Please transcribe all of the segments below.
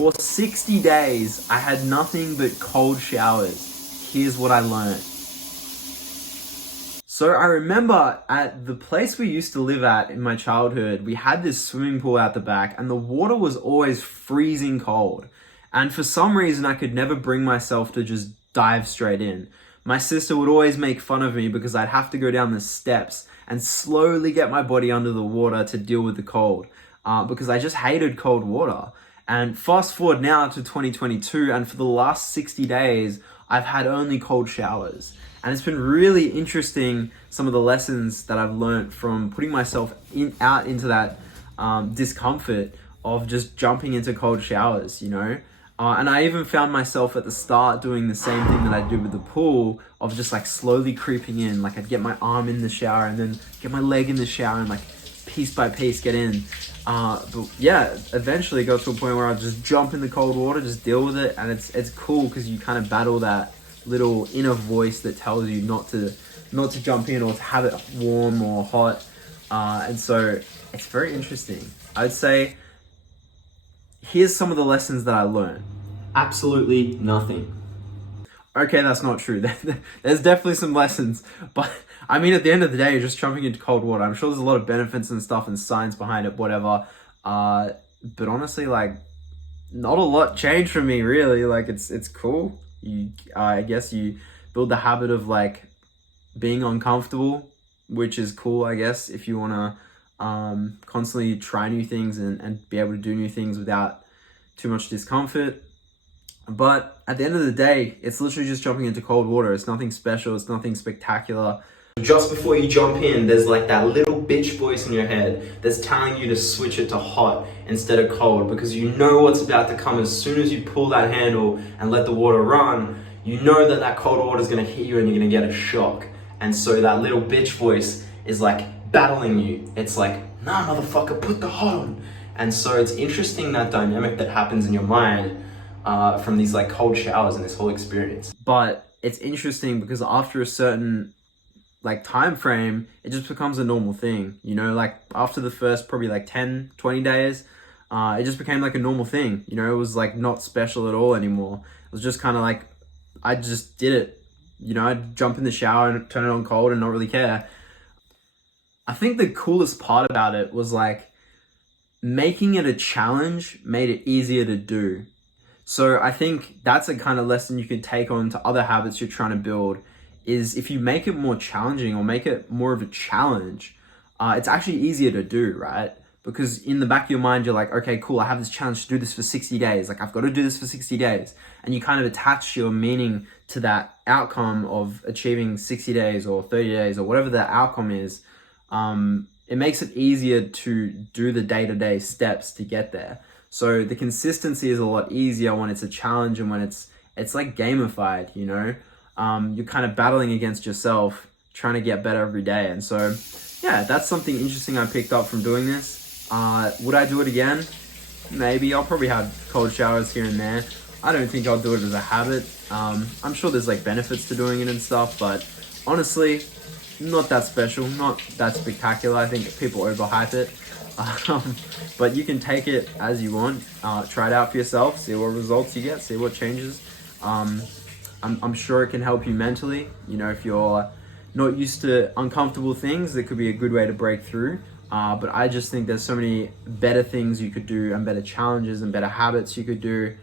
For 60 days, I had nothing but cold showers. Here's what I learned. So I remember at the place we used to live at in my childhood, we had this swimming pool out the back and the water was always freezing cold. And for some reason, I could never bring myself to just dive straight in. My sister would always make fun of me because I'd have to go down the steps and slowly get my body under the water to deal with the cold, because I just hated cold water. And fast forward now to 2022, and for the last 60 days, I've had only cold showers. And it's been really interesting, some of the lessons that I've learned from putting myself out into that discomfort of just jumping into cold showers, you know? And I even found myself at the start doing the same thing that I did with the pool, of just like slowly creeping in. Like I'd get my arm in the shower and then get my leg in the shower and like piece by piece get in. But yeah, eventually got to a point where I'd just jump in the cold water, just deal with it. And it's cool because you kind of battle that little inner voice that tells you not to jump in or to have it warm or hot. And so it's very interesting. I'd say, here's some of the lessons that I learned. Absolutely nothing. Okay, that's not true. There's definitely some lessons, but I mean, at the end of the day, you're just jumping into cold water. I'm sure there's a lot of benefits and stuff and science behind it, whatever. But honestly, like, not a lot changed for me, really. Like, it's cool. I guess you build the habit of like being uncomfortable, which is cool, I guess, if you want to constantly try new things and be able to do new things without too much discomfort. But at the end of the day, it's literally just jumping into cold water. It's nothing special. It's nothing spectacular. Just before you jump in, there's like that little bitch voice in your head that's telling you to switch it to hot instead of cold, because you know what's about to come. As soon as you pull that handle and let the water run, you know that that cold water is going to hit you and you're going to get a shock. And so that little bitch voice is like battling you. It's like, nah, motherfucker, put the hot on. And so it's interesting, that dynamic that happens in your mind from these like cold showers and this whole experience. But it's interesting because after a certain like time frame, it just becomes a normal thing, you know? Like after the first probably like 10, 20 days, it just became like a normal thing, you know? It was like not special at all anymore. It was just kind of like, I just did it, you know? I'd jump in the shower and turn it on cold and not really care. I think the coolest part about it was like making it a challenge made it easier to do. So I think that's a kind of lesson you could take on to other habits you're trying to build, is if you make it more challenging or make it more of a challenge, it's actually easier to do, right? Because in the back of your mind, you're like, okay, cool, I have this challenge to do this for 60 days. Like, I've got to do this for 60 days. And you kind of attach your meaning to that outcome of achieving 60 days or 30 days or whatever the outcome is. It makes it easier to do the day-to-day steps to get there. So the consistency is a lot easier when it's a challenge and when it's like gamified, you know? You're kind of battling against yourself, trying to get better every day. And so, yeah, that's something interesting I picked up from doing this. Would I do it again? Maybe. I'll probably have cold showers here and there. I don't think I'll do it as a habit. I'm sure there's like benefits to doing it and stuff, but honestly, not that special, not that spectacular. I think people overhype it. But you can take it as you want. Try it out for yourself, see what results you get, see what changes. I'm sure it can help you mentally. You know, if you're not used to uncomfortable things, it could be a good way to break through. But I just think there's so many better things you could do and better challenges and better habits you could do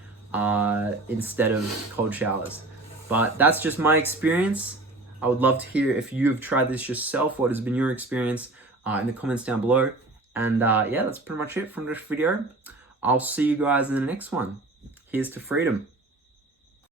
instead of cold showers. But that's just my experience. I would love to hear if you have tried this yourself. What has been your experience in the comments down below. And yeah, that's pretty much it from this video. I'll see you guys in the next one. Here's to freedom.